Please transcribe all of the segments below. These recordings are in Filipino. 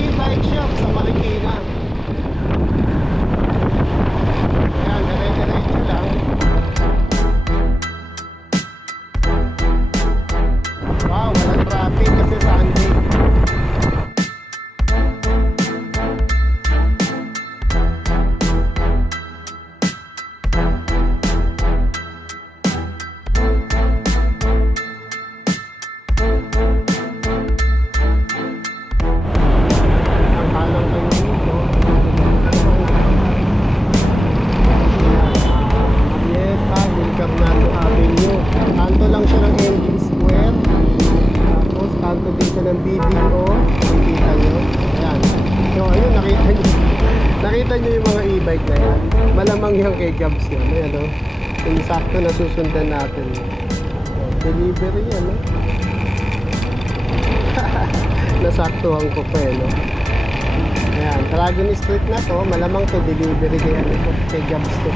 e-bike shop sa Marikina. Ayan, dire-diretso lang. Wow, walang traffic kasi Sunday. Kanto lang siya ng MD Square. Tapos kanto din siya ng BDO. Nakikita nyo. Ayan. So ayun, nakita nyo yung mga e-bike na yan. Malamang yung kay Gabs yan. Ayan o. Yung sakto na susundan natin. Delivery yan o. Nasaktuhan ko pa eh no. Ayan, Dragon Street na to. Malamang to delivery kay Gabs to.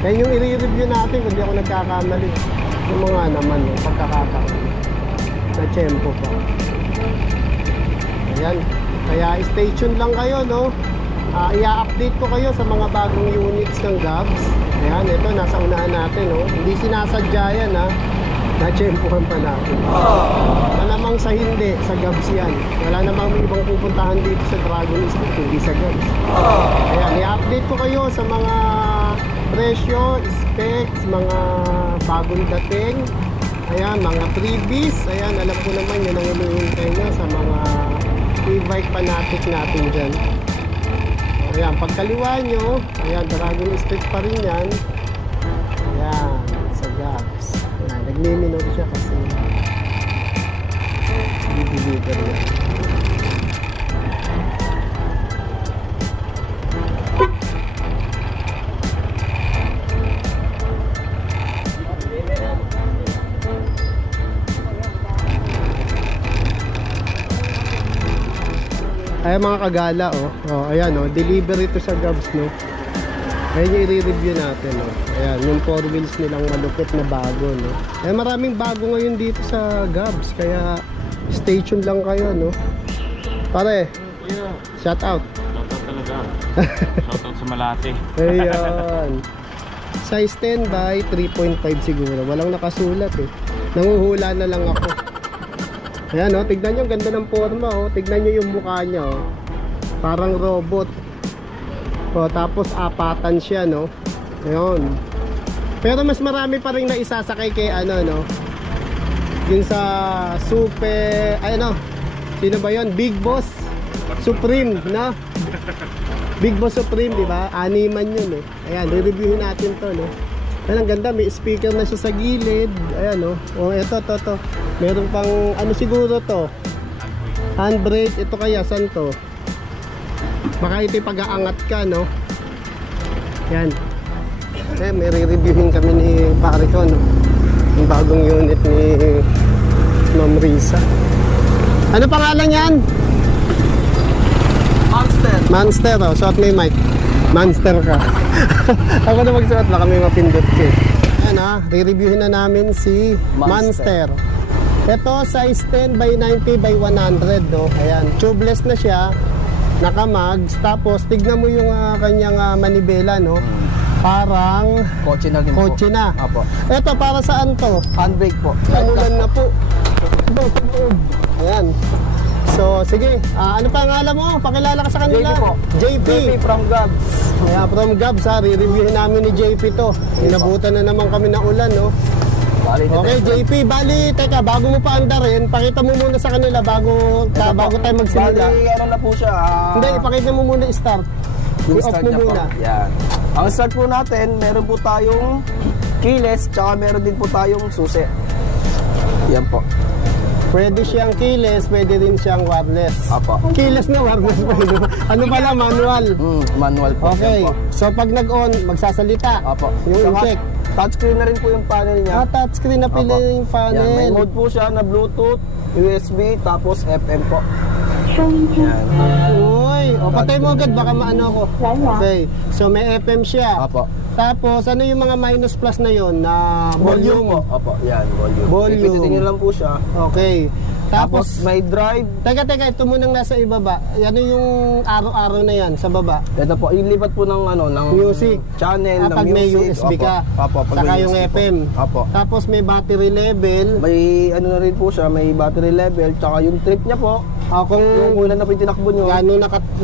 Kaya yung i-review natin kung di ako nagkakamali. Yung mga naman, pagkakataon na tiyempo pa. Ayan. Kaya stay tuned lang kayo, no? I-update ko kayo sa mga bagong units ng Gabs. Ayan, ito, nasa unahan natin, no? Hindi sinasadya yan, ha? Na-tiyempohan pa natin. Malamang sa hindi, sa Gabs yan. Wala namang ibang pupuntahan dito sa Dragon Street, hindi sa Gabs. Ayan, i-update ko kayo sa mga presyo, specs, mga bagong dating. Ayan, mga freebies. Ayan, alam ko naman yun ang hinihintay nyo sa mga e-bike fanatic natin dyan. Ayan, pagkaliwa nyo, ayan, Dragon Street pa rin yan. Ayan, sa Gabs. Ayan, nagmi-minor siya kasi i-deliver yan. Ayan mga kagala, oh. Ayan, oh. Delivery to sa Gabs, no. Ayan yung i-review natin, oh. Ayan, yung 4 wheels nilang malupit na bago, no. Ayan, maraming bago ngayon dito sa Gabs. Kaya stay tuned lang kayo, no. Pare, shout out. Shout out talaga. Shout out sa Malate. Ayan. Size 10 by 3.5 siguro. Walang nakasulat, eh. Nanguhula na lang ako. Ayan o, tignan nyo, ganda ng forma o. Tignan nyo yung mukha niya o. Parang robot. O, tapos apatan siya no. Ayun. Pero mas marami pa rin na isasakay kay ano no. Yung sa super, ay ano, sino ba yun? Big Boss Supreme na. Big Boss Supreme, di ba? Animan yun eh. Ayan, re-reviewin natin to no. Ayan, ang ganda, may speaker na siya sa gilid. Ayan o. O, eto, to. Meron pang, ano siguro to? Handbrake. Ito kaya, saan to? Baka ito pag-aangat ka, no? Yan. Eh, may re-reviewin kami ni pare ko, no? Yung bagong unit ni Ma'am Risa. Ano pangalan yan? Monster. Monster, oh. Suot mo yung mic. Monster ka. Ako na magsuot, baka may mapindot ka. Ayan, ha? Re-reviewin na namin si Monster. Ito, size 10 by 90 by 100, no? Ayan, tubeless na siya, naka-mags. Tapos, tignan mo yung kanyang manibela, no? Parang Kotse na din kotse po. na. Apo. Ito, para saan to? Handbrake po. Kanulan na po. Ayan. So, sige. Ano pa ang alam mo? Pakilala ka sa kanila. JP po. JP. JP from Gabs. Kaya from Gabs, ha. Re-reviewin namin ni JP to. Inabutan na naman kami ng ulan, no? Okay, JP, bali, teka, bago mo pa andarin, pakita mo muna sa kanila bago tayo magsimula. Bali, ano na po siya. Hindi, ipakita mo muna i-start. Yung I-off start mo niya po. muna. Yan. Ang start po natin, meron po tayong keyless, tsaka meron din po tayong susi. Yan po. Pwede siyang keyless, pwede rin siyang wireless. Apo. Keyless na wireless pwede. Ano pala, manual. Manual po. Okay, Yan po. so pag nag-on, magsasalita. Apo. Yung Saka, check. touchscreen na rin po yung panel niya. Touchscreen na pila Apo. yung panel. Yan, may mode po siya na Bluetooth, USB, tapos FM po. Yan. Uy, patay mo agad, baka maano ako. Okay, so may FM siya. Apo. Tapos, ano yung mga minus plus na yon na volume? po. Apo, yan, volume. Volume. Ipindutin niyo lang po siya. Okay. Tapos may drive. Teka, ito munang nasa ibaba. Ano yung araw-araw na yan sa baba? Ito po, ilipat po ng ng Music. channel, ng Pag may music. USB ka. Opo, pag Saka may yung USB po. FM. Opo. Tapos may battery level. May ano na rin po siya, may battery level, tsaka yung trip niya po, Kung yung ulan na po yung tinakbo nyo. gano'n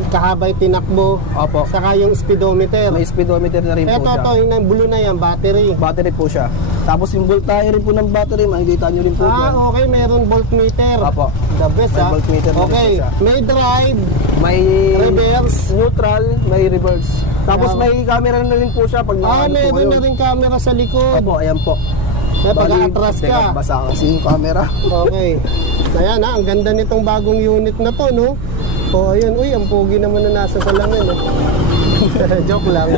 kahabay tinakbo. Opo. Saka yung speedometer. May speedometer na rin po siya. Ito, yung blue na yan, battery. Battery po siya. Tapos yung voltahe rin po ng battery, makikita nyo rin po dyan. Okay, meron voltmeter. Opo. The best, May voltmeter na rin Okay, po siya. may drive, May reverse. neutral, may reverse. Tapos Ah. may camera na rin po siya pag nakaano po Meron kayo. na rin camera sa likod. Opo, ayan po. May Bali, pag-atras teka, ka. basa kasi yung camera. Okay. Ayan ang ganda nitong bagong unit na to, no? Ayun. Uy, ang pogi naman na nasa salamin, no? Joke lang.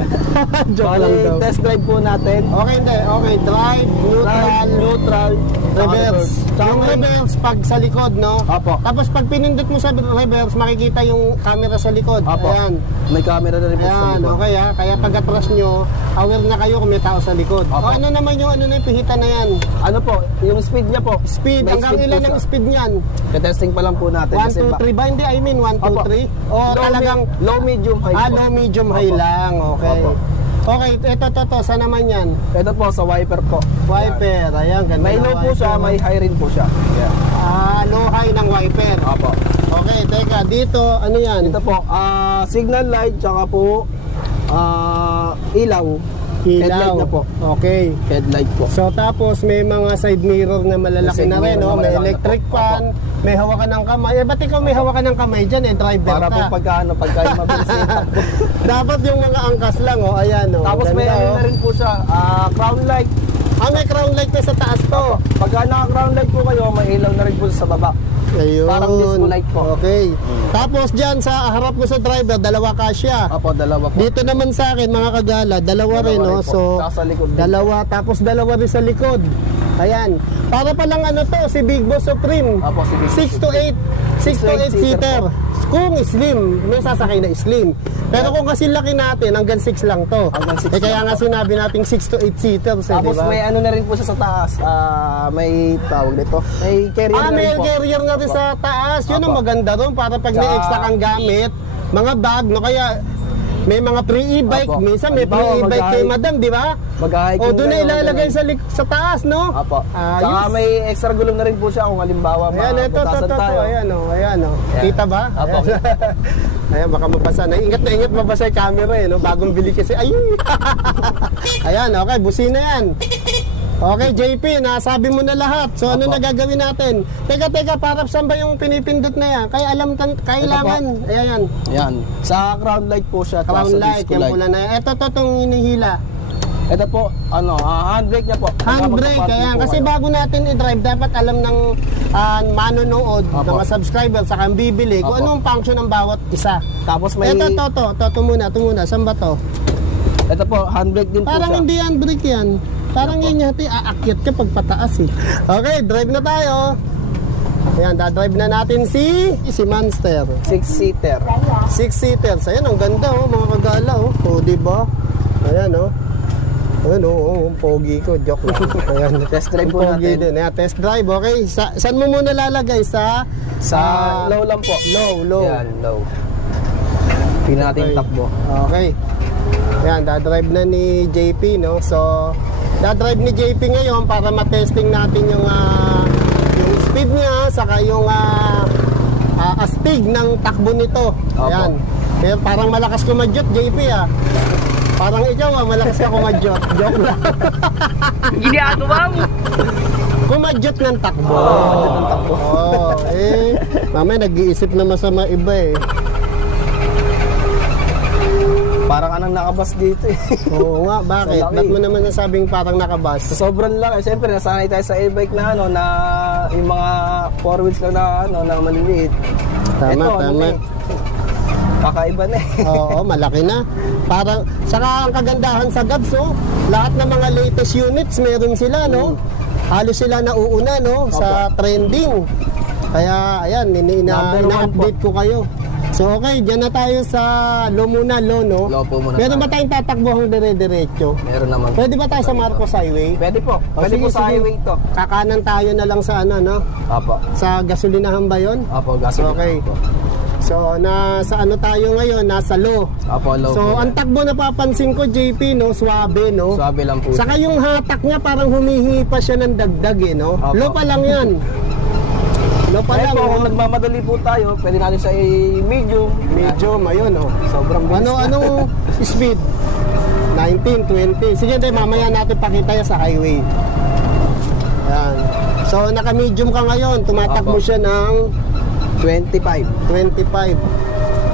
Joke lang Bali, daw. test drive po natin. Okay, hindi. Okay, drive, neutral, Neutral, tsaka reverse. Tsaka Yung may- reverse pag sa likod, no? Opo. Tapos pag pinindot mo sa reverse, makikita yung camera sa likod. Opo. Ayan. May camera na rin po sa Ayan, likod. okay ha. Kaya pag atras nyo, aware na kayo kung may tao sa likod. Opo. Ano naman yung ano na yung pihita na yan? Ano po, yung speed niya po. Speed, May hanggang speed ilan po ang siya. speed niyan? Testing pa lang po natin. 1, 2, 3 ba? Hindi, I mean 1, 2, Opo. 3? O talagang low, medium, high po. low, medium, high Opo. lang. Okay. Opo. Okay, ito. Saan naman yan? Ito po, sa wiper po. Wiper. Ayan, ganda May ng low po wiper. siya, may high rin po siya. Yeah. Low, high ng wiper. Opo. Okay, teka. Dito, ano yan? Ito po, signal light, tsaka po, ilaw. Headlight na po. Okay. Headlight po. So tapos may mga side mirror na malalaki May side na rin, mirror no? na May malalaki electric na po. fan, may hawakan ng kamay. Ba't ikaw may hawakan ng kamay dyan? Driver Para po ka. pagka yung mabilis na yung takbo. Dapat yung mga angkas lang, ayan, Tapos may Ganda, ano na rin po siya, crown light. may crown light na sa taas to. Pagka naka-crown light po kayo, may ilaw na rin po sa baba. Ayun. Parang disco light po. Okay. Tapos dyan sa harap ko sa driver, dalawa kasya. Opo, dalawa po. Dito naman sa akin, mga kagala, dalawa rin, no? rin po. So, Tsaka sa likod din. dalawa, tapos dalawa rin sa likod. Ayan. Para palang ano to, si Big Boss Supreme. Opo, si Big Boss 6 to 8, 6 to 8 seater. po. Kung slim, may sasakay na slim. Pero kung kasi laki natin, hanggang 6 lang to. Hanggang 6 kaya lang nga po. sinabi nating 6 to 8 seaters, Tapos diba? may ano na rin po siya sa taas. May tawag nito. May carrier na May rin po. carrier nga rin Opo. sa taas. Yun ang Opo. maganda ron para pag may Tsaka- extra kang gamit, mga bag, no? Kaya may mga free e-bike. Opo. Minsan may free Halimbawa, e-bike kay mag-hike. madam, di ba? Mag-hiking O doon na kayo, ilalagay ganun. sa taas, no? Apo. Tsaka Ayos. may extra gulong na rin po siya kung halimbawa Ayan, ito, mabutasan tayo. ayan, ayan, Ayan. Kita ba? Apo. Ayan, baka mabasa na. Ingat mabasa yung camera, no? Bagong bili kasi. Ayun! Ayan, okay, busina yan. Okay, JP, nasabi mo na lahat. So, ano Apo. na gagawin natin? Teka, para saan ba yung pinipindot na yan? Kaya kailangan. Ayan, Ayan. Sa crown light po siya. crown sa light, disco yung light. pula na yan. Ito, itong hinihila. Ito po, handbrake niya po. Handbrake, Pagka kaya magpa-parking po kasi kayo. bago natin i-drive, dapat alam ng manonood, Apo. ng mga subscriber, saka ang bibili, kung Apo. anong function ng bawat isa. Tapos may... Ito muna. Saan ba to? Ito po, handbrake din po Parang siya. hindi handbrake yan. Parang Apo. yan yata, aakyat ka pag pataas eh. Okay, drive na tayo. Ayan, dadrive na natin si Monster. 6-seater. 6-seaters. Ayan, ang ganda mga kagala O, diba? Ayan Ayan pogi ko, joke lang. Ayan, Test drive po pogi natin. din. Ayan, test drive, okay. Saan mo muna lalagay? Sa Low lang po. Low. Yan, low. Tingnan natin yung takbo. Okay. Ayan, dadrive na ni JP, no? So, dadrive ni JP ngayon para matesting natin yung speed niya, saka yung astig ng takbo nito. Opo. Ayan. Pero parang malakas kumadyot, JP, Parang ikaw, malakas ka kumadyot. Joke lang. Ginagawa mo! Kumadyot ng takbo. Kumadyot ng takbo. Mamaya nag-iisip na masama iba Parang anong nakabas dito eh. Oo nga, bakit? Sa laki. Ba't mo naman nasabing parang nakabas? Sa sobrang lang, siyempre nasanay tayo sa e-bike na na yung mga 4 wheels lang na maliliit. Tama, Ito, tama. Kakaiba na eh. Oo, malaki na. Parang, saka ang kagandahan sa Gabs, lahat ng mga latest units, meron sila, no? Halos sila nauuna, no? Sa trending. Kaya, ayan, Number one ina-update ko kayo. So okay, dyan na tayo sa low muna, low, no? Low po muna Meron ba tayo. tayong tatakbo hang dire-diretso? Meron naman. Pwede ba tayo sa Marcos Highway? Pwede po. Pwede sige, po sa sige. highway to. Kakanan tayo na lang sa ano, no? Apo. Sa gasolinahan ba yun? Apo, gasolina. Okay. Po. So, nasa ano tayo ngayon? Nasa low. Apo, low So, po. ang takbo na papansin ko, JP, no? Suwabe, no? Sabi lang po. Saka yung hatak niya parang humihingi pa siya ng dagdag, eh, no? Apo. Low pa lang yan. Low pa Kaya lang, po, kung no? nagmamadali po tayo, pwede natin sa medium. Medium, ayun, oh. Sobrang bilis na. Anong speed? 19, 20. Sige, tayo, mamaya natin pakita yan sa highway. Yan. So, naka-medium ka ngayon. Tumatakbo Apo. siya ng 25. 25.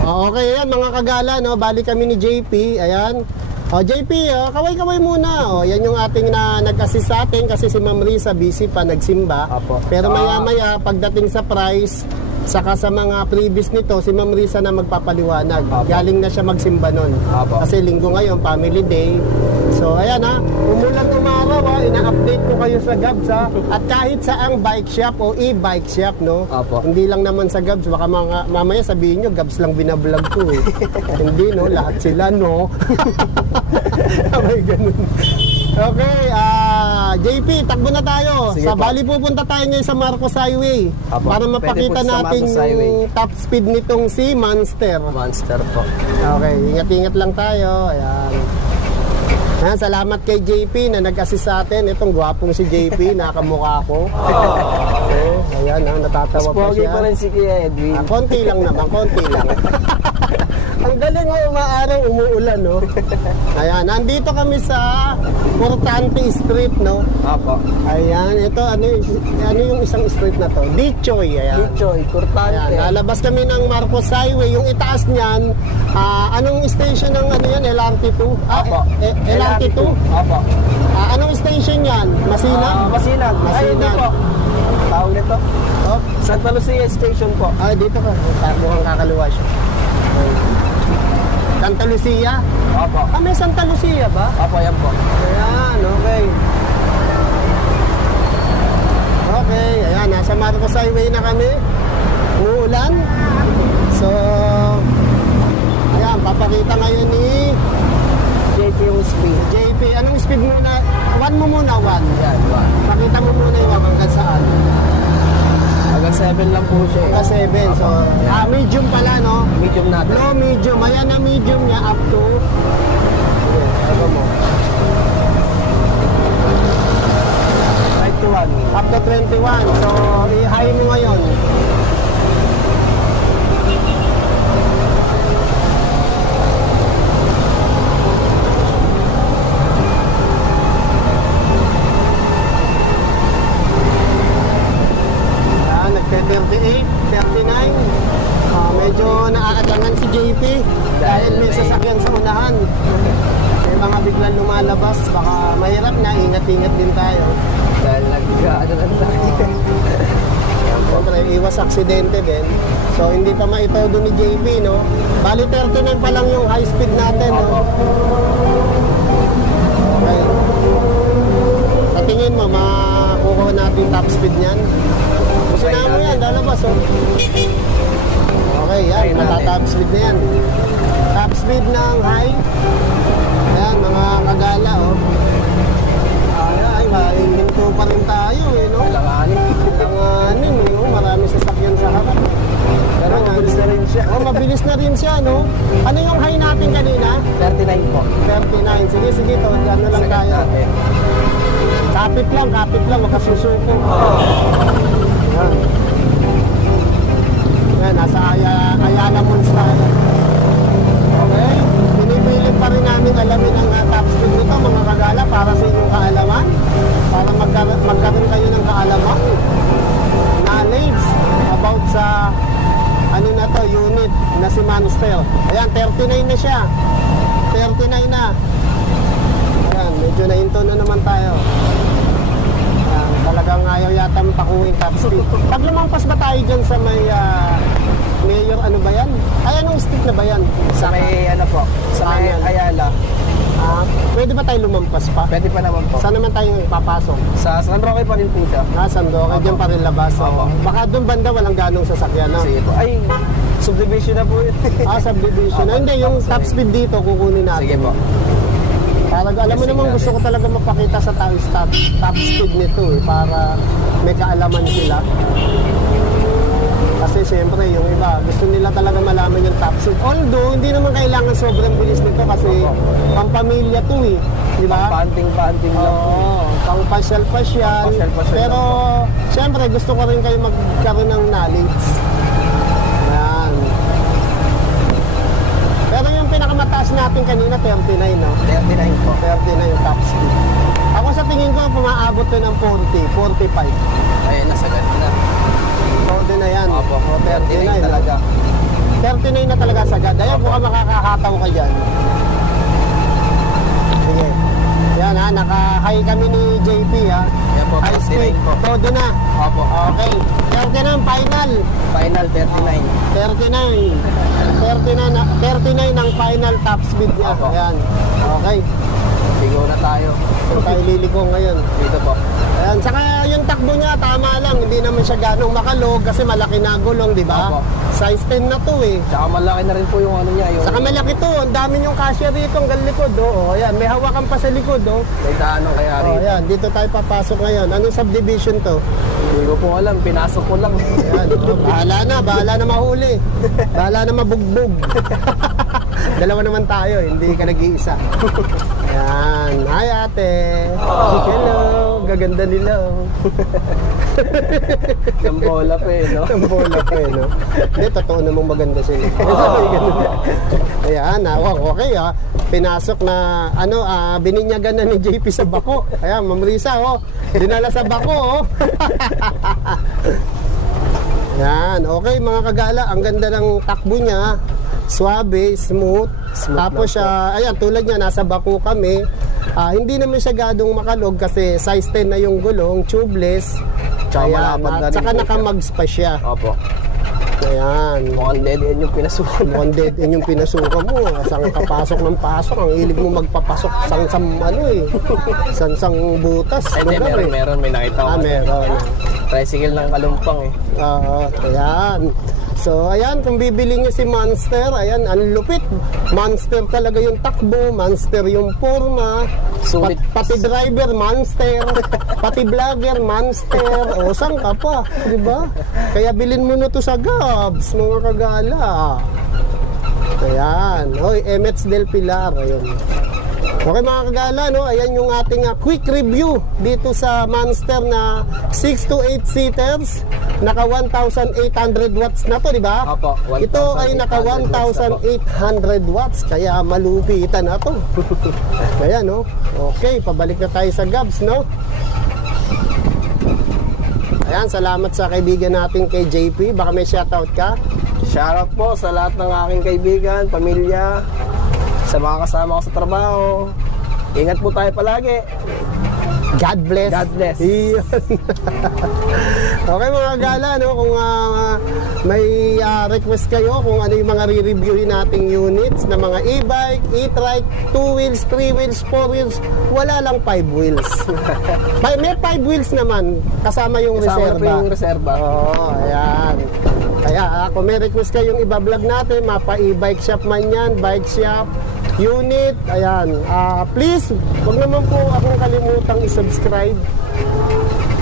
Okay, yan mga kagala, no? Bali kami ni JP. Ayan. O, JP, kaway-kaway muna. O, yan yung ating nag-assist sa atin kasi si Ma'am Risa busy pa, nagsimba. Apo. Pero maya-maya, pagdating sa price, saka sa mga previous nito, si Ma'am Risa na magpapaliwanag. Apo. Galing na siya magsimba nun. Apo. Kasi linggo ngayon, family day. So, ayan ha. Umulan umaraw ha. Ina-update ko kayo sa Gabs ha. At kahit saang bike shop o e-bike shop, no? Apo. Hindi lang naman sa Gabs. Baka mamaya sabihin nyo, Gabs lang binablog ko eh. Hindi, no? Lahat sila, no? May ganun. Okay, JP, takbo na tayo. Sige Sa po. Bali pupunta tayo ngayon sa Marcos Highway. Apo. Para Pwede mapakita po sa natin Marcos Highway. yung top speed nitong si Monster. Monster po. Okay, ingat-ingat lang tayo. Ayan. Ayan, salamat kay JP na nag-assist sa atin. Itong gwapong si JP, nakamukha ko. Okay, ayan, natatawa pa Pogi siya. pa rin si Kuya Edwin. Konti lang naman, konti lang. Ang galing mo, umaaraw, umuulan, no? Ayan, nandito kami sa Portante Street, no? Apo. Ayan, ito, ano yung isang street na to? Dichoy, ayan. Lichoy, Cortante. Ayan, lalabas kami ng Marcos Highway. Yung itaas niyan, anong station ng ano yan? LRT2? Apo. LRT2? Apo. Anong station yan? Masinag? Masinag. Ay, hindi Masinag. po. Tawag nito. Oh, Santa Lucia Station po. dito ka. Mukhang kakaliwa siya. Santa Lucia? Apo. May Santa Lucia ba? Apo, yan po. Ayan, okay. Okay, ayan, nasa Marcos Highway na kami. Uulan. So, ayan, papakita ngayon ni JP yung speed. JP. Anong speed muna? 1 mo muna, 1. Yan, Pakita mo muna yung hanggang saan. Hanggang 7 lang po siya. Hanggang 7. So, medium pala, no? Medium natin. Low, medium. Ayan na medium niya up to. Sige, ano mo? 21. Up to 21. So, i-high mo ngayon. Nagpe-38, 39. Medyo naaatangan si JP dahil may sasakyan sa unahan. May mga biglang lumalabas. Baka mahirap na, ingat-ingat din tayo. Dahil nag-ano lang tayo. Siyempre, iwas aksidente din. So, hindi pa maitodo ni JP, no? Bali, 39 pa lang yung high speed natin, no? Okay. Sa tingin mo, makukuha natin top speed niyan? Gusto na mo yan, lalabas, oh. Okay, yan, Try natin. mata-top speed na yan. Top speed ng high. Ayan, mga kagala, oh. Ay, mahihinto pa rin tayo, eh, no? Kailanganin. Kailanganin, no? Marami sasakyan sa harap. Pero mabilis na rin siya. Oh, mabilis na rin siya, no? Ano yung high natin kanina? 39 po. 39. Sige, sige, to. Ano lang Sagad tayo. natin. Kapit lang, makasusuko. Yan. Yan, nasa Ayala Mons tayo. Okay? Pinipilit pa rin namin alamin ang top speed nito, mga kagala, para sa inyong kaalaman. Para magkaroon kayo ng kaalaman. Knowledge about sa ano na to, unit na si Monster. Ayan, 39 na siya. 39 na. Ayan, medyo nahinto na naman tayo. Ayan, talagang ayaw yata pakuhin top speed. Pag lumampas ba tayo dyan sa may mayor, ano ba yan? Ay, anong street na ba yan? Sa may ano po, sa may Kanan. Ayala. Pwede ba tayo lumampas pa? Pwede pa naman po. Saan naman tayo papasok? Sa San Roque pa rin po siya. San Roque, dyan pa rin labas. Opo. Baka doon banda walang ganong sasakyan, no? Sige po. Ay, subdivision na po yun. Subdivision. Opo. Hindi, yung top speed dito, kukunin natin. Sige po. Para, alam mo Testing naman, natin. gusto ko talaga mapakita sa tao top speed nito eh, para may kaalaman sila. Kasi siyempre, yung iba, gusto nila talaga malaman yung top speed. Although, hindi naman kailangan sobrang bilis nito kasi pampamilya to eh. Di ba? Panting-panting lang. Oo, pang pasyal-pasyal. Pasyal-pasyal Pero, lang siyempre, gusto ko rin kayo magkaroon ng knowledge. Yan. Pero yung pinakamataas natin kanina, 39, no? 39 po. 39 yung top speed. Ako sa tingin ko, pumaabot to ng 40, 45. Ayun, nasa ganun na. Todo na yan. Opo, 39 39 talaga. 39 na talaga sagad. Ayan, baka makakahataw ka dyan. Sige. Yan ha, naka-high kami ni JP ha. Yan po, High speed. 39 po. Todo na. Opo. Okay. Kaya na, final. Final 39. 39 ang final top speed niya. Opo. Ayan. Okay. Bigo na tayo. So tayo liliko ngayon. Dito po. Ayan. Saka yung takbo niya, tama lang. Hindi naman siya ganong makalog kasi malaki na gulong, di ba? Opo. Size 10 na to eh. Tsaka malaki na rin po yung ano niya. Yung Saka malaki to. Ang dami yung cashier rito hanggang likod. Oh. Ayan. May hawakan pa sa likod. Oh. may daanan kaya Oh, rin. ayan. Dito tayo papasok ngayon. Anong subdivision to? Hindi ko po alam. Pinasok ko lang. Ayan. Oh. Bahala na mahuli. Bahala na mabugbog. Dalawa naman tayo. Hindi ka nag-iisa. Ayan. Hi ate. Hello. Gaganda nila. Oh. Yung bola pa eh, no? Ang bola pa eh, no? Hindi, totoo namang maganda sila. Ayan, okay ha. Pinasok na, bininyagan na ni JP sa bako. Ayan, Ma'am Risa, oh. Dinala sa bako, oh. Ayan, okay mga kagala. Ang ganda ng takbo niya. Suabe, smooth. Tapos siya, ayan, tulad niya, nasa bako kami. Hindi naman siya gadong makalog kasi size 10 na yung gulong, tubeless. Tsaka Ayan, malapad na rin saka po siya. nakamags pa siya. Opo. Ayan. Mukhang dead end yung pinasukan. Mukhang dead end yung pinasukan mo. Sang kapasok ng pasok. Ang hilig mo magpapasok. Sang Sangsang butas. Hindi, lugar, eh. meron. May nakita ko. Meron. Tricycle ng kalumpang eh. Ayan. So, ayan, kung bibili niyo si Monster, ayan, ang lupit. Monster talaga yung takbo, Monster yung forma. Sulit. Pati driver, Monster. Pati vlogger, Monster. O, saan ka pa? Diba? Kaya bilhin mo na to sa Gabs, mga kagala. Ayan. Hoy, Emets del Pilar. Ayun. Okay mga kagala, no? Ayan yung ating quick review dito sa Monster na 6 to 8 seaters. Naka 1,800 watts na to, di ba? Opo, Ito ay naka 1,800 watts, kaya malupitan na to. Ayan, no? Okay, pabalik na tayo sa Gabs, no? Ayan, salamat sa kaibigan natin kay JP. Baka may shoutout ka? Shoutout po sa lahat ng aking kaibigan, pamilya, sa mga kasama ko sa trabaho. Ingat po tayo palagi. God bless. God bless. Iyon. Okay mga gala, no? Kung may request kayo kung ano yung mga re-reviewin nating units na mga e-bike, e-trike, 2 wheels, 3 wheels, 4 wheels, wala lang 5 wheels. May 5 wheels naman kasama yung Kasama reserva. po yung reserva. Oo, ayan. Kaya kung may request kayong iba-vlog natin, mapa e-bike shop man yan, bike shop, unit, ayan. Please, huwag naman po akong kalimutang i-subscribe.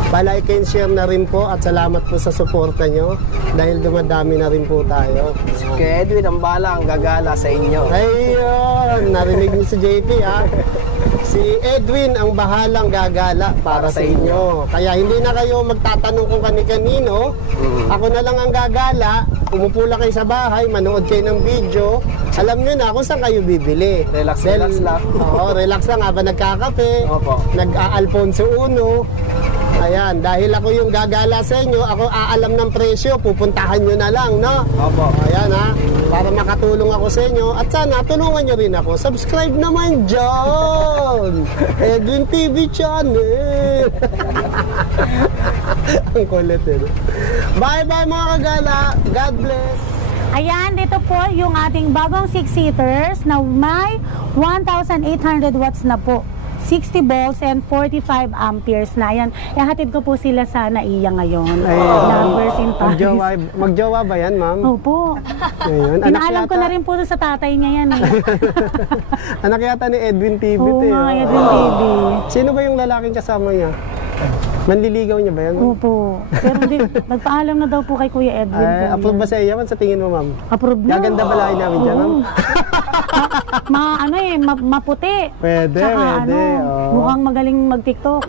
Pa-like and share na rin po at salamat po sa suporta nyo dahil dumadami na rin po tayo. Kay Edwin, ang bala, ang gagala sa inyo. Ayun, narinig niyo si JP ha. Si Edwin ang bahalang gagala para sa inyo. Kaya hindi na kayo magtatanong kung kani-kanino. Ako na lang ang gagala. Umupo lang kayo sa bahay, manood kayo ng video. Alam nyo na kung saan kayo bibili. Relax lang. Oo, relax lang habang nagkakape. Opo. Nag-Alfonso Uno. Ayan, dahil ako yung gagala sa inyo, ako aalam ng presyo, pupuntahan nyo na lang, no? Opo. Ayan ha, para makatulong ako sa inyo. At sana, tulungan nyo rin ako. Subscribe naman dyan! Edwin TV channel! Ang kulit eh. Bye-bye mga kagala! God bless! Ayan, dito po yung ating bagong 6-seaters na may 1,800 watts na po. 60 volts and 45 amperes na. Ayan, ihatid ko po sila sa NAIA ngayon. Numbers in Paris. Magjowa ba yan, ma'am? Opo. Ayun. Pinaalam ko na rin po sa tatay niya yan eh. Anak yata ni Edwin TV. Oo to, nga, eh. Edwin TV. Sino ba yung lalaking kasama niya? Manliligaw niya ba yan? Opo. Pero di, nagpaalam na daw po kay Kuya Edwin. Ay, po approve yan. ba sa iyo man sa tingin mo, ma'am? Approve na. Gaganda balahin namin dyan, ma'am. Maputi. Pwede, Tsaka pwede. Oo. mukhang magaling mag-TikTok.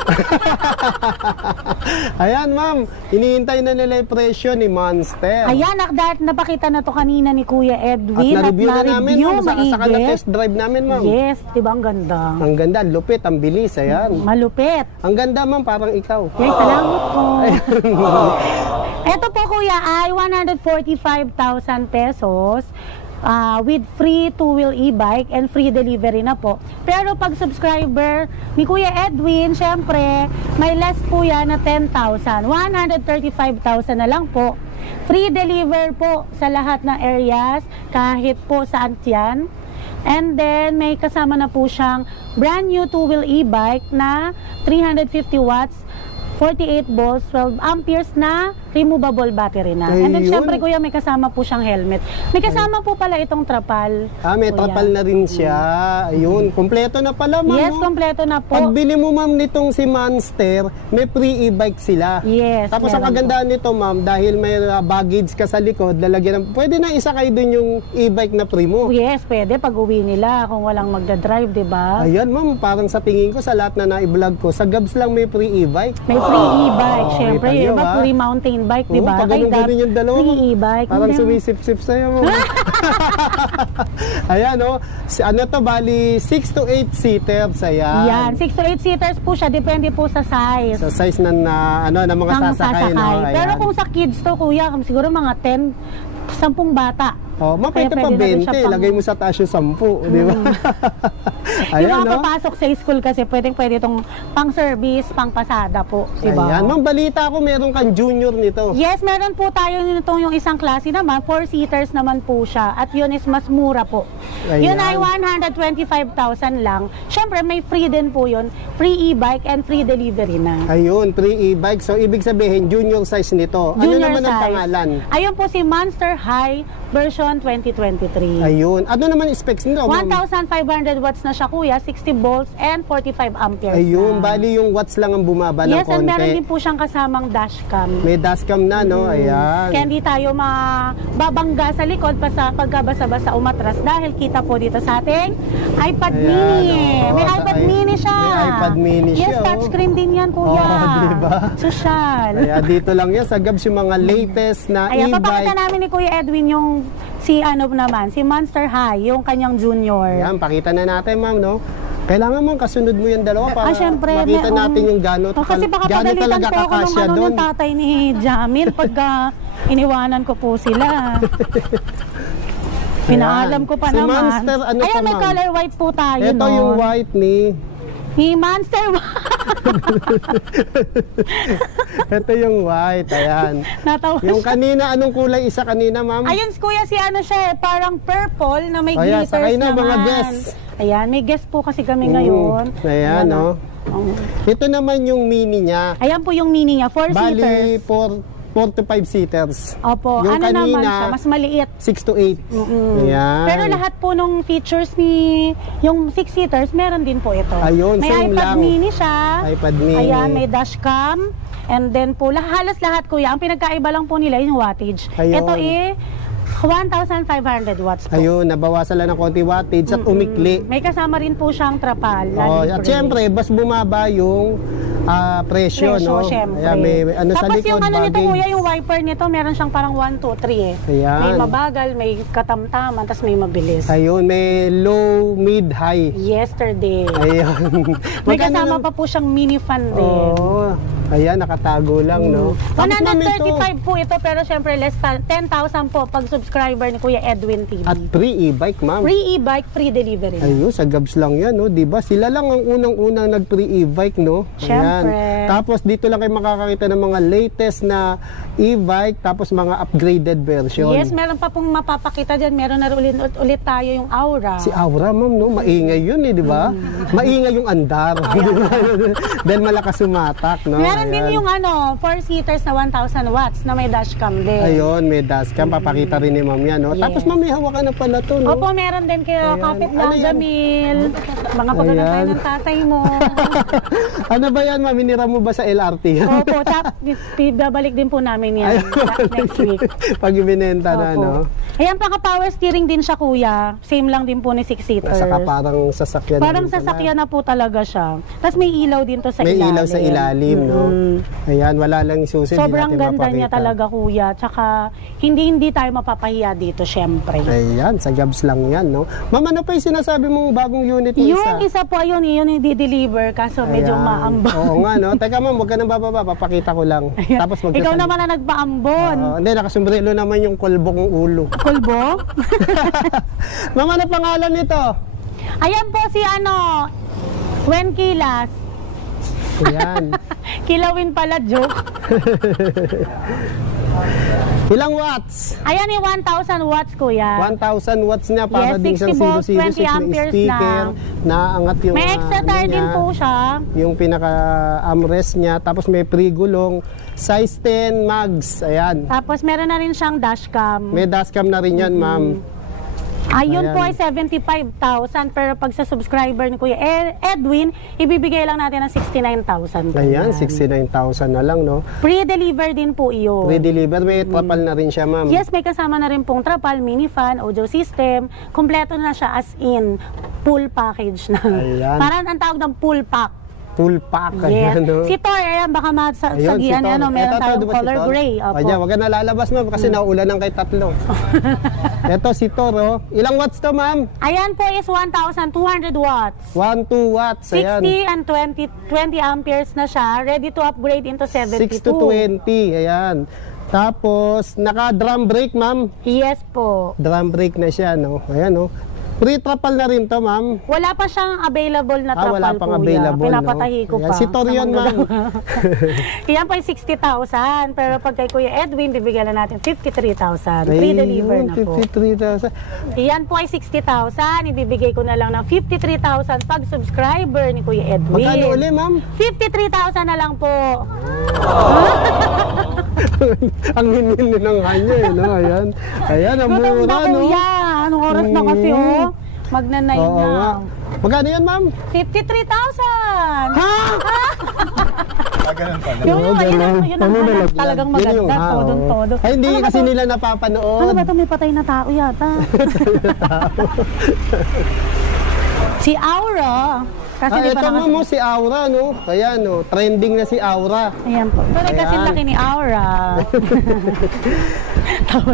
Ayan, ma'am. Hinihintay na nila yung presyo ni Monster. Ayan, napakita na to kanina ni Kuya At Edwin. na-review na namin, ma'am. Saka maigit. na-test drive namin, ma'am. Yes, di ba ang ganda? Ang ganda, ang lupit, ang bilis, ayan. Malupit. Ang ganda, ma'am, parang ikaw. Yes, salamat po. Ito po kuya ay 145,000 pesos with free two-wheel e-bike and free delivery na po. Pero pag subscriber ni Kuya Edwin, syempre, may less po yan na 10,000. 135,000 na lang po. Free deliver po sa lahat ng areas, kahit po saan yan. And then, may kasama na po siyang brand new two-wheel e-bike na 350 watts, 48 volts, 12 amperes na removable battery na. And then, Ayun. syempre, kuya, may kasama po siyang helmet. May kasama po pala itong trapal. May Kuya. trapal na rin siya. Ayun, kompleto na pala, ma'am. Yes, no? kompleto na po. Pag bili mo, ma'am, nitong si Monster, may free e-bike sila. Yes, Tapos ang meron kagandahan nito, ma'am, dahil may baggage ka sa likod, lalagyan ng, pwede na isakay dun yung e-bike na free mo. Yes, pwede pag uwi nila kung walang magdadrive, di ba? Ayan, ma'am, parang sa tingin ko, sa lahat na na-vlog ko, sa Gabs lang may free e-bike. May free e-bike, syempre. kita nyo, Yung iba, ha? free mountain bike, di ba? Oo, pag ganun-ganun yung dalawa, free e-bike. Parang Hindi. sumisip-sip sa'yo, ma'am. Ayan, oh. Ano to, bali, 6 to 8 seaters, ayan. Yan, 6 to 8 seaters po siya, depende po sa size. Sa size ng mga ng sasakay, no? Ayan. Pero kung sa kids to, kuya, siguro mga 10, 10 bata. Oh, Kaya mapwede pa pwede na rin 20, siya pang- lagay mo sa taas yung 10, di ba? Yung Ayan, mga no? papasok sa school kasi pwede itong pang service, pang pasada po, di ba? Ayan, ma'am, balita ko meron kang junior nito. Yes, meron po tayo nitong yung isang klase naman, 4-seaters naman po siya. At yun is mas mura po. Ayan. Yun ay 125,000 lang. Siyempre, may free din po yun. Free e-bike and free delivery na. Ayun, free e-bike. So, ibig sabihin, junior size nito. Junior ano naman ang size. pangalan? Ayun po si Monster High version 2023. Ayun. Ano naman specs nito, ma'am? 1,500 watts na siya kuya, 60 volts and 45 amperes Ayun, na. bali yung watts lang ang bumaba ng Yes, and konti. meron din po siyang kasamang dashcam. May dashcam na, no? Ayan. Kaya hindi tayo mababangga sa likod pagka basa-basa umatras dahil kita po dito sa ating iPad Ayan, mini. oo. May Sa iPad mini siya. may iPad mini yes, siya, oh. touchscreen din yan kuya. Oo, diba? Social. Kaya dito lang yan, sa Gabs yung mga latest na Ayan, papakita e-bike. namin ni Kuya Edwin yung si Monster High, yung kanyang junior. Ayan, pakita na natin, ma'am, no? Kailangan mong kasunod mo yung dalawa para Syempre, makita natin yung gano'n kasi baka gano'n pagalitan talaga po ako nung, kakasya nung doon. tatay ni Jamil pagka iniwanan ko po sila. Pinaalam ko pa Si naman. Monster, ano Ayan, pa, may ma'am? color white po tayo. Ito no? yung white ni... Ni Monster Ito yung white, ayan. Natawa Yung siya. kanina, anong kulay isa kanina, ma'am? Ayun, kuya, si ano siya, parang purple na may Ayan, glitters sakay na, naman. mga guests. Ayan, may guest po kasi kami ngayon. Ayan, no? Oh. Ito naman yung mini niya. Ayan po yung mini niya, 4 Bali, seaters. 4 to 5 seaters. Opo, yung ano naman kanina, siya, mas maliit. 6 to 8. Ayan. Pero lahat po nung features ni yung 6-seaters, meron din po ito. Ayun, may same iPad lang. mini siya. iPad mini. Ayan, may dashcam. And then po, halos lahat kuya. Ang pinagkaiba lang po nila yung wattage. Ayun. Ito 1,500 watts po. Ayun, nabawasan lang ng konti wattage at umikli. May kasama rin po siyang trapal. Oh, at syempre, bas bumaba yung presyo, no? Syempre. Ayan, may ano sa Tapos likod, yung ano nito baggage. kuya, yung wiper nito, meron siyang parang 1, 2, 3 eh. Ayan. May mabagal, may katamtaman, tapos may mabilis. Ayun, may low, mid, high. Yesterday. Ayun. May Magkano kasama lang- pa po siyang mini fan din. Oo. Ayan, nakatago lang, no? Tapos, ma'am, ito, 135 po ito, pero syempre less than 10,000 po pag subscriber ni Kuya Edwin TV. at free e-bike, ma'am. Free e-bike, free delivery. Ayun, sa Gabs lang yan, no? Diba? Sila lang ang unang-unang nag-free e-bike, no? Syempre. Ayan. Tapos dito lang kayo makakakita ng mga latest na e-bike, tapos mga upgraded version. Yes, meron pa pong mapapakita dyan. Meron na ulit tayo yung Aura. Si Aura, ma'am, no? Maingay yun, eh, di ba? Maingay yung andar. Dahil malakas sumatak, no? Meron din yung 4-seaters na 1,000 watts na may dashcam din. Ayun, may dashcam. Papakita rin ni ma'am yan, no? Yes. Tapos, ma'am, may hawakan na pala to, no? Opo, meron din kayo kapit lang, Ano yan? Jamil. Mga pagano tayo Ayan. ng tatay mo. Ano ba yan, ma'am? Hinira mo ba sa LRT? Opo, babalik din po namin yan next week. Pag ibinenta na, Opo. no? Ayan, power steering din siya, kuya. Same lang din po ni 6-seaters. Saka parang sasakyan. Parang din pala. sasakyan na po talaga siya. Tapos may ilaw din to sa May ilalim. ilaw sa ilalim, no? Ayan, wala lang yung susi. Sobrang di natin ganda niya mapakita. talaga, kuya. Tsaka hindi tayo mapapahiya dito, syempre. Ayan, sa Gabs lang yan, no? Ma'am, ano pa yung sinasabi mong bagong unit na Yung isa po, yun yung di-deliver. Kaso medyo Ayan. maambon. Oo nga, no? Teka, ma'am, huwag ka nang bababa. Papakita ko lang. Tapos Ikaw naman ang nagpaambon. Hindi, nakasombrero naman yung kulbo kong ulo. Kulbo? Ma'am, ano pangalan nito? Ayan po si Wen Kilas. Ayan. Kilawin pala, joke. Ilang watts? Ayan yung 1,000 watts, kuya. 1,000 watts niya para Yes, din siyang 60 volts, 006. 20 May amperes speaker, naangat yung May extra ano tire din niya, po siya. yung pinaka armrest niya, tapos may pre-gulong, size 10 mags. Ayan. Tapos meron na rin siyang dashcam. May dashcam na rin yan, ma'am. Ayun Ayan. po ay 75,000, pero pag sa subscriber ni Kuya Edwin, ibibigay lang natin ng 69,000. po Ayan, yan. 69,000 na lang, no? Pre-deliver din po iyon. Pre-deliver, may trapal na rin siya, ma'am. Yes, may kasama na rin pong trapal, mini fan, audio system. Kompleto na siya as in full package na. Ayan. Parang ang tawag ng full pack. Full pack. Yes. Ayan, no? Si Thor, ayan, baka Ayun, masagian, si Thor. meron Eto, tayong di ba si color Thor? gray. Opo. Ayan, wag ka na lalabas, ma'am, kasi nauulan ng kay tatlo. Ito si Thor, oh. Ilang watts to, ma'am? Ayan po is 1,200 watts. 1, 2 watts. 60 Ayan. and 20 amperes na siya. Ready to upgrade into 72. 6 to 20. Ayan. Tapos, naka-drum brake, ma'am. Yes po. Drum brake na siya, no? Ayan, no? Pre-trapal na rin to, ma'am. Wala pa siyang available na trapal, Wala pang kuya. available, Pinapatahi no? ko Ayan, pa. si Thor sa yun, ma'am. manggagawa. Yan po ay 60,000. Pero pag kay Kuya Edwin, bibigyan na natin 53,000. Ayun, Pre-deliver na po. 53,000. Yan po ay 60,000. Ibibigay ko na lang ng 53,000 pag subscriber ni Kuya Edwin. Magkano uli, ma'am? 53,000 na lang po. Ang hinhin ng kanya, eh, no? Ayan. Ayan, ang Gutom mura, na, no? kuya. Anong oras na kasi, oh? Magna-9 Oo na. nga. Magkano yan, ma'am? 53,000! Ha? Yun, Oo, ganun. yun ang Ano na lang talagang yan? Yun yung, maganda. Todong-todo. Ay, hindi Ano ba kasi to? nila napapanood. Ano ba ito? May patay na tao yata. Si Aura. Kasi di Ito pa mo mo si Aura, no? Ayan, no? Trending na si Aura. Ayan po. Pero kasi Ayan. laki ni Aura.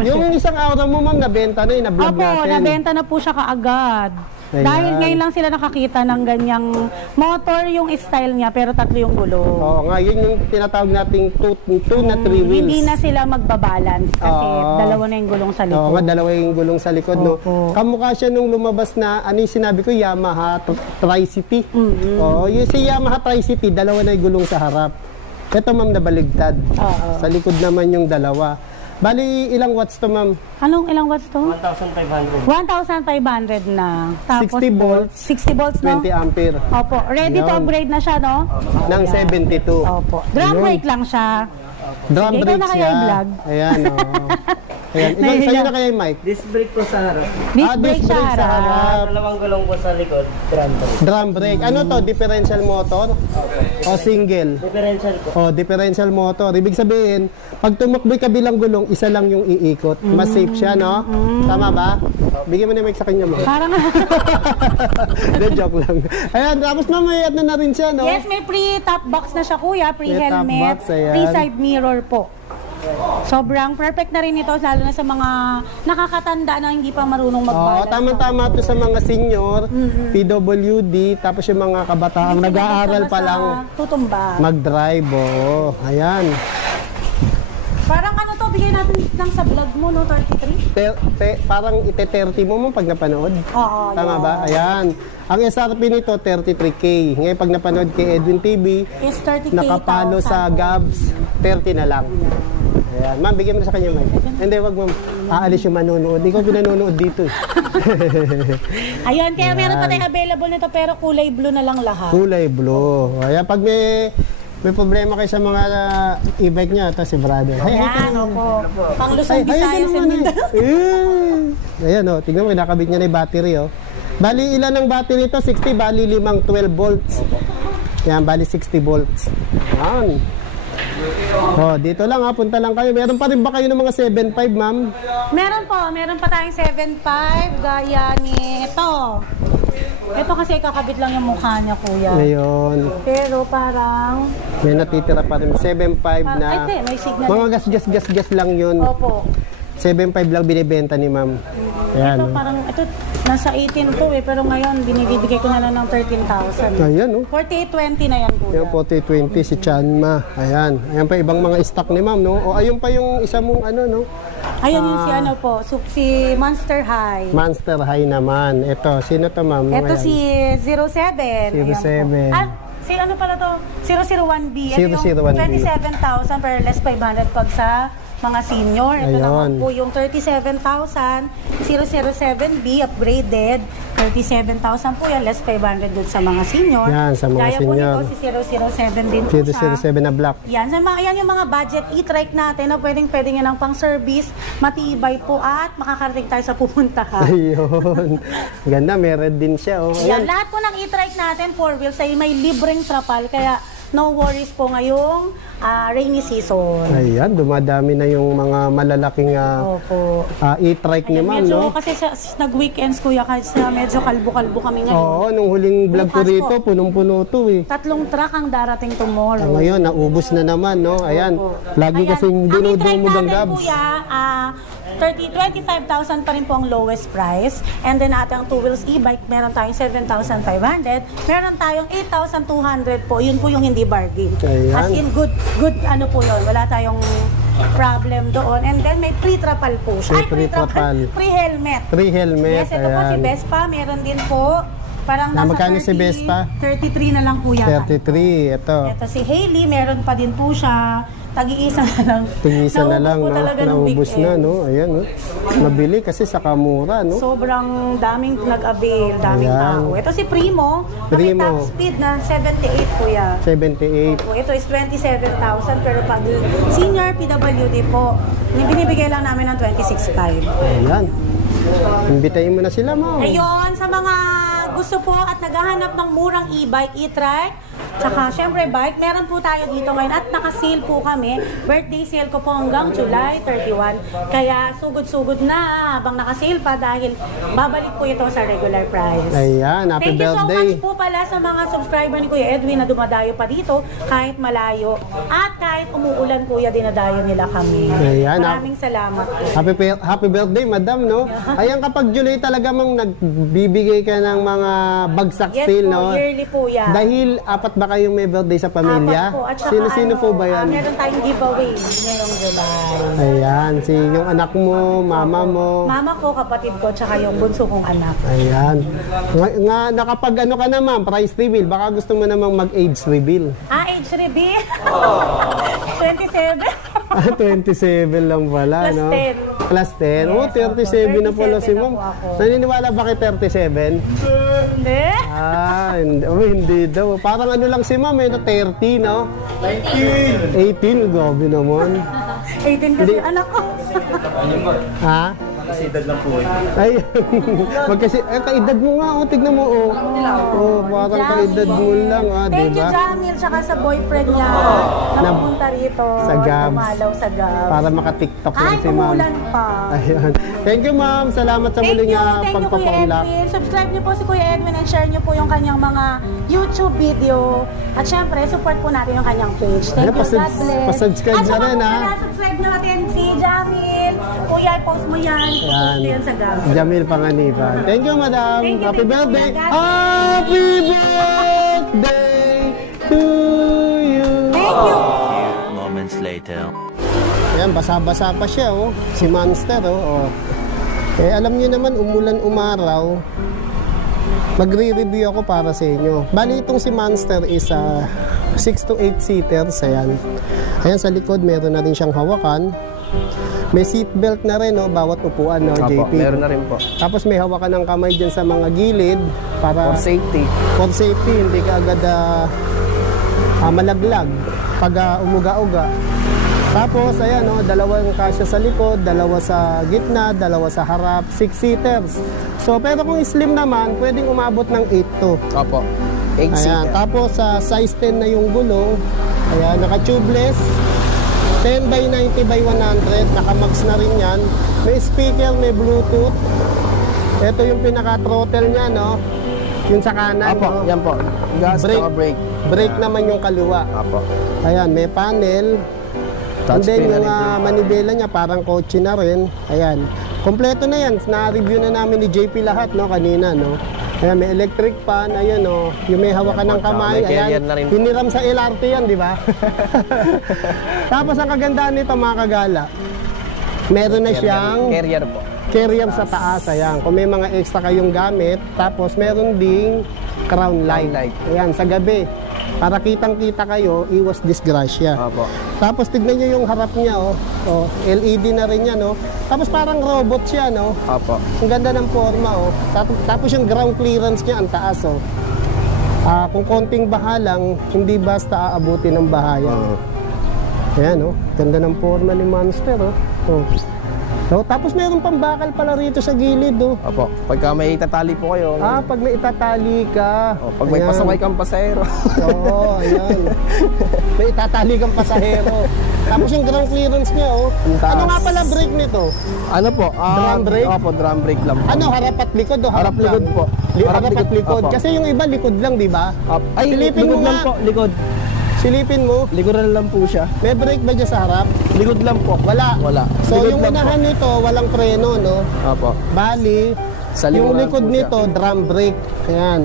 Yung isang Aura mo, ma'am, nabenta na yun, na-vlog Opo, natin. nabenta na po siya kaagad. Ayan. Dahil ngayon lang sila nakakita ng ganyang motor yung style niya pero tatlo yung gulong. Oo nga, yun yung tinatawag nating 2 na 3 wheels. Hindi na sila magbabalance kasi Oo. dalawa na yung gulong sa Oo likod. nga, dalawa yung gulong sa likod, no? Opo. Kamukha siya nung lumabas na, ano yung sinabi ko, Yamaha Tri-City. Oo, yung si Yamaha Tri-City, dalawa na yung gulong sa harap. Ito, ma'am, nabaligtad. Oo. Sa likod naman yung dalawa. Bali, ilang watts to, ma'am? Anong ilang watts to? 1,500. 1,500 na. Tapos 60 volts, 60 volts, no? 20 ampere. Opo. Ready to Yun. upgrade na siya, no? Ng 72. Opo. Drum Ayun. brake lang siya. Drum Sige, ikaw brake na kaya siya. i-vlog. Ayan, oo. Ayan. Ikaw, Nahihiya. sa'yo na kaya yung mic? Disc brake ko sa harap. Disc brake siya, sa harap. harap. Dalawang gulong ko sa likod. Drum brake. Drum brake. Ano to? Differential motor? O single? Differential ko. O differential motor. Ibig sabihin, pag tumakbo'y kabilang gulong, isa lang yung iikot. Mas safe siya, no? Tama ba? Bigyan mo na yung mic sa kanya mo. Parang Hindi, joke lang. Ayan, tapos mamaya na rin siya, no? Yes, may pre-top box na siya, kuya. May top Pre-helmet. box, ayan. Pre-side mirror po. Sobrang perfect na rin ito, lalo na sa mga nakakatanda na hindi pa marunong Oo, mag-balance. tama-tama to sa mga senior, PWD, tapos yung mga kabataang Hindi sila nag-aaral pa basta-basta lang tutumba. mag-drive. Oo, ayan. Parang ano to, bigay natin lang sa vlog mo, no? 33? Parang ite-30 mo pag napanood. Oo, Tama yun. ba? Ayan. Ang SRP nito, 33K. Ngayon, pag napanood kay Edwin TV, Is 30K nakapalo sa Gabs, 30 na lang. Ayan. Ma'am, bigyan mo na sa kanya, ma'am. Hindi, wag ma'am. Aalis yung manonood. Ikaw pinanonood dito. Ayun, kaya meron pa tayong available nito pero kulay blue na lang lahat. Kulay blue. Ayan, pag may problema kayo sa mga e-bike niya, ito si brother. Ayan, opo. Pang Luzon, Ay, Visayas, ganun and naman eh. Ayan o, tignan mo, kinakabit niya na yung battery o. Bali, ilan ang battery ito? 60, bali 5, 12 volts. Yan, bali 60 volts. Yan. O, dito lang ha, punta lang kayo. Meron pa rin ba kayo ng mga 7.5, ma'am? Meron pa tayong 7.5 gaya nito. Ito kasi kakabit lang yung mukha niya, kuya. Ngayon, Pero parang, may natitira pa rin. 7.5 ay na. hindi, may signal. Mga gas lang yun. Opo. 7.5 lang binibenta ni ma'am. Ayan. Ito parang, ito nasa 18 to eh, pero ngayon binibigay ko na lang ng 13,000. Ayan o. 4820 na yan, kuya. Yan po, 20 si Chanma. Ayan. Ayan pa ibang mga stock ni ma'am, no? O ayun pa yung isa mong ano, no? Ayun yung si ano po, si Monster High. Monster High naman. Ito, sino to ma'am? Ito Ayan. si 07. Ayan 07. po. Si ano pala to? 001B. Ito yung 001B. 27,000 per less 500 pag sa mga senior. Ito Ayun. naman po yung 37,000, 007B upgraded. 37,000 po yan, less 500 dun sa mga senior. Yan, sa mga Gaya senior. po nito, si 007 din po siya. 007 na black. Yan, yan yung mga budget e-trike natin na pwedeng nyo ng pang-service, matibay po at makakarating tayo sa pupuntahan. Ayun. Ganda, meron din siya. Oh. Yan, Ayan. lahat po ng e-trike natin, 4 wheels, ay may libreng trapal, kaya no worries po ngayong rainy season. Ayan, dumadami na yung mga malalaking Opo. e-trike ni Ayan, ma'am, medyo, no? kasi nag-weekends kuya, kasi medyo kalbo-kalbo kami ngayon. Oo, nung huling vlog ko Bukas rito, po. punong-puno to eh. 3 truck ang darating tomorrow. Ngayon, naubos na naman, no? Ayan, lagi Ayan, kasing ang dinudumog e-trike ang natin, Gabs. kuya, 25,000 pa rin po ang lowest price. And then ating 2 wheels e-bike, meron tayong 7,500. Meron tayong 8,200 po. Yun po yung hindi bargain. Ayan. As in good ano po yun. Wala tayong problem doon. And then may free trapal po siya. May free trapal. Free helmet. Free helmet, Yes, ito po si ayan. Vespa. Meron din po. Parang nasa magkano si Vespa? 33 na lang po yata. 33, ito. Ito si Hailey, meron pa din po siya. Tag-iisa na lang. Tingisa na lang, Naubos po no? talaga ng Naubos na, weekend. no? Ayan, no? Mabili kasi sa kamura, no? Sobrang daming nag-avail, daming Ayan. tao. Ito si Primo, Primo. may top speed na 78 kuya. 78. Po, ito is 27,000 pero pag senior PWD po, binibigay lang namin ng 26,500. Ayan. Imbitahin mo na sila, ma'am. Ayun, sa mga gusto po at naghahanap ng murang e-bike, e-trike, tsaka syempre bike, meron po tayo dito ngayon at naka-sale po kami. Birthday sale ko po hanggang July 31. Kaya sugod-sugod na habang naka-sale pa dahil babalik po ito sa regular price. Ayan, happy Thank you so birthday. much po pala sa mga subscriber ni Kuya Edwin na dumadayo pa dito kahit malayo at kahit umuulan kuya dinadayo nila kami. Ayan, Maraming salamat po. Happy birthday, madam, no? Ayan, kapag July talaga mang nagbibigay ka ng mga bagsak Yes sale, po, no? yearly po yan. Dahil apat ba kayong may birthday sa pamilya? Apat po. At saka Sino-sino po ba yan? meron tayong giveaway ngayong July. Ayan, yung anak mo, mama mo. Mama ko, kapatid ko, tsaka yung bunso kong anak. Ayan. Nga, nakapag ano ka naman, price reveal, baka gusto mo namang mag-age reveal. Age reveal? 27? 27 lang pala, Plus no? 10. Plus 10? Oh, 37 na pala si 37 ma'am. na po ako. Naniniwala ba kay 37? Hindi. Hindi, hindi daw. Parang ano lang si ma'am, 30, no? 18. 18, grabe naman. 18 kasi anak ko. Ha? Kasidad lang po. Ay, magkasi, kaedad mo nga, oh, tignan mo, oh. Oh, parang kaedad mo lang, ah, di Thank you, ba? Jamil, tsaka sa boyfriend niya na pumunta rito. Sa Gabs. Pumalaw sa Gabs. Para maka-tiktok Ay, lang si ma'am. kumulan pa. Ayun. Thank you, ma'am. Salamat sa Thank muli you, nga thank you Kuya pagpapaunlak. Edwin. Subscribe niyo po si Kuya Edwin and share niyo po yung kanyang mga YouTube video. At syempre, support po natin yung kanyang page. Thank Ayun, you, God bless. pasubscribe At na rin, ha? subscribe natin si Jamil. Kuya, post mo yan. Post yan sa Gabs. Jamil Panganiban. Thank you, madam. Thank you, Happy thank you, birthday. Kuya. Happy birthday to you. Thank you. Moments later. Ayan, basa-basa pa siya, oh. Si Monster, oh. Eh, alam niyo naman, umulan umaraw. Magre-review ako para sa inyo. Bali, itong si Monster is 6 to 8 seaters. Ayan. Ayan, sa likod, meron na rin siyang hawakan. May seatbelt na rin, no, bawat upuan, no, Opo, JP. meron na rin po. Tapos may hawakan ng kamay dyan sa mga gilid para For safety. for safety, hindi ka agad malaglag pag umuga-uga. Tapos, ayan, no, dalawang kasya sa likod, dalawa sa gitna, dalawa sa harap, 6 seaters. So, pero kung slim naman, pwedeng umabot ng 8 to. Opo. 8 Ayan, seater. tapos size 10 na yung gulong. Ayan, naka-tubeless. 10 by 90 by 100. Naka-max na rin yan. May speaker, may Bluetooth. Ito yung pinaka-throttle niya, no? Yung sa kanan, Opo, no? yan po. Gas, Brake. saka brake. Brake naman yung kaliwa. Opo. Ayan, may panel. And then Touchscreen na yung rin po. manibela niya, parang kotse na rin. Ayan. Kompleto na yan. Na-review na namin ni JP lahat, no? Kanina, no? Ayan, may electric fan. Ayan, no? Yung may hawakan ng kamay. May carrier Ayan. na rin po. Hiniram sa LRT yan, di ba? Tapos ang kagandaan nito, mga kagala, meron na siyang Carrier po. carrier sa taas. Ayan. Kung may mga extra kayong gamit. Tapos meron ding crown light. Crown light. Ayan, sa gabi. Para kitang-kita kayo, iwas disgrasya. Opo. Tapos tignan nyo yung harap niya, oh. Oh, LED na rin yan, oh. Tapos parang robot siya, no? Opo. Ang ganda ng forma, oh. Tapos yung ground clearance niya, ang taas, oh. Kung konting baha lang, hindi basta aabutin ng baha yan. Ayan, oh. Ganda ng forma ni Monster, oh. Oh. So, tapos meron pang bakal pala rito sa gilid, oh. Opo. Pagka may itatali po kayo. Pag may itatali ka. Pag may Ayan. pasaway kang pasahero. Oo, ayan. May itatali kang pasahero. Tapos yung ground clearance niya, oh. Ang taas. Ano nga pala brake nito? Ano po? Drum brake? Opo, drum brake lang po. Ano, harap at likod o harap, Harap likod lang? po. Harap at likod. Opo. Kasi yung iba likod lang, di ba? Ay, Silipin likod mo lang nga. po. Likod. Silipin mo. Likuran lang po siya. May brake ba dyan sa harap? Likod lang po. Wala. Wala. So Likod yung lang unahan nito, walang preno, no? Opo. Bali, Sa yung likuran likod po siya. nito, drum brake. Ayan.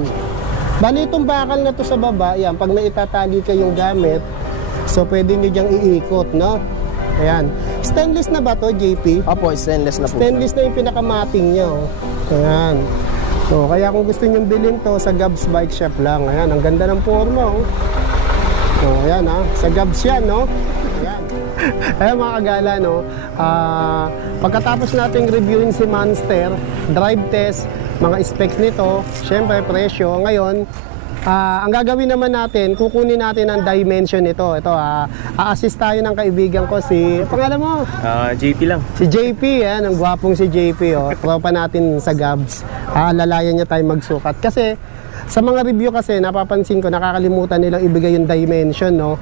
Bali, itong bakal na to sa baba, ayan, pag naitatali kayong gamit, so pwede nyo diyang iikot, no? Ayan. Stainless na ba to, JP? Opo, stainless na po. Stainless na yung pinakamating niya, oh. Ayan. So, kaya kung gusto nyo bilhin to, sa Gabs Bike Shop lang. Ayan, ang ganda ng forma, oh. So, ayan, ha. Sa Gabs yan, no? Ayan. Ayan, mga kagala, no? Pagkatapos nating reviewin si Monster, drive test, mga specs nito, syempre, presyo. Ngayon, ang gagawin naman natin, kukunin natin ang dimension nito. Ito, a-assist tayo ng kaibigan ko, si, pangalan mo? JP lang. Si JP, yan, ang gwapong si JP, oh. Tropa natin sa Gabs. Lalayan niya tayo magsukat. Kasi, sa mga review kasi, napapansin ko, nakakalimutan nilang ibigay yung dimension, no?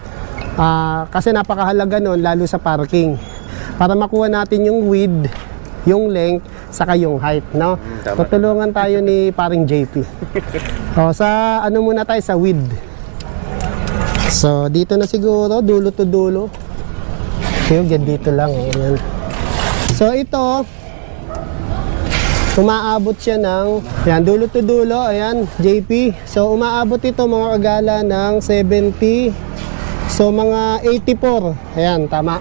Kasi napakahalaga nun, lalo sa parking. Para makuha natin yung width, yung length, saka yung height, no? Tutulungan tayo ni paring JP. Sa ano muna tayo, sa width. So, dito na siguro, dulo to dulo. Okay, dito lang. Ayan. So, ito, umaabot siya ng, ayan, dulo to dulo, ayan, JP. So, umaabot ito mga kagala ng 70. So, mga 84. Ayan, tama.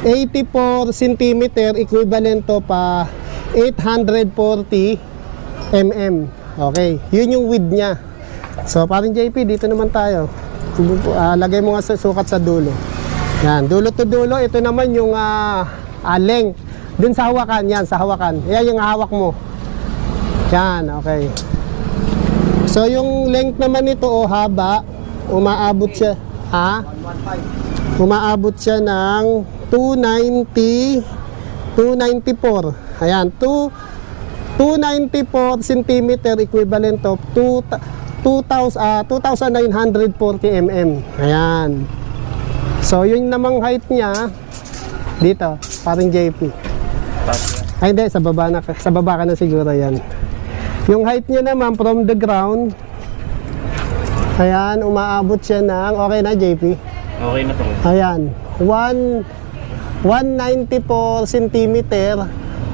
84 cm, equivalent to pa 840 mm. Okay, yun yung width niya. So, parang JP, dito naman tayo. Lagay mo nga sa sukat sa dulo. Yan, dulo to dulo. Ito naman yung length. Dun sa hawakan, yan, sa hawakan. Yan yung hawak mo. Yan, okay. So, yung length naman nito, haba, umaabot siya, umaabot siya ng 294. Ayan, 294 cm equivalent of 2,940 mm. Ayan. So, yun namang height niya, dito, parang JP. Ay, hindi, sa baba ka na siguro yan. Yung height niya naman from the ground, ayan, umaabot siya ng, okay na JP? Okay na to. Ayan, 194 cm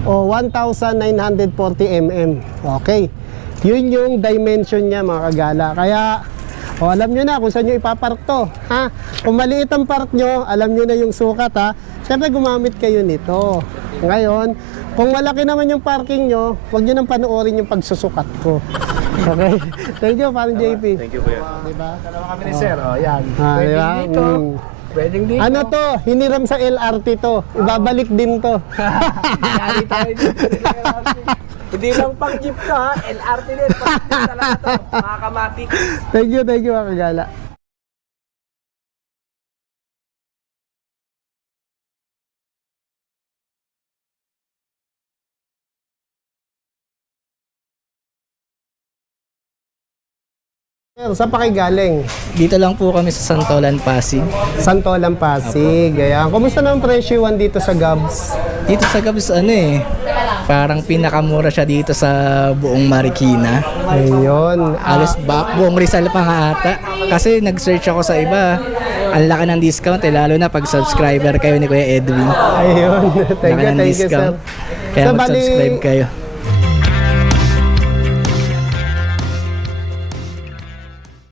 o 1,940 mm. Okay. Yun yung dimension niya mga kagala. Kaya, alam nyo na kung saan nyo ipapark to. Ha? Kung maliit ang park nyo, alam nyo na yung sukat ha. Siyempre gumamit kayo nito. Ngayon, kung malaki naman yung parking nyo, huwag nyo nang panoorin yung pagsusukat ko. Okay? Thank you, parang JP. Thank you, kuya. Diba? Dalawa kami ni Sir. Oh, yan. Diba? Pwedeng dito. Ano to? Hiniram sa LRT to. Ibabalik din to. Yari tayo dito. Hindi lang pang jeep to ha. LRT din. Pang jeep talaga to. Makakamatik. Thank you mga kagala. Sir, saan pa kayo galing? Dito lang po kami sa Santolan, Pasig. Santolan, Pasig. Ayan. Kumusta naman presyuan dito sa Gabs? Dito sa Gabs, parang pinakamura siya dito sa buong Marikina. Ayun. Alos buong Rizal pa nga ata. Kasi nag-search ako sa iba. Ang laki ng discount lalo na pag subscriber kayo ni Kuya Edwin. Ayun. Thank Laki ng you, sir. discount. Kaya So, bali, mag-subscribe kayo.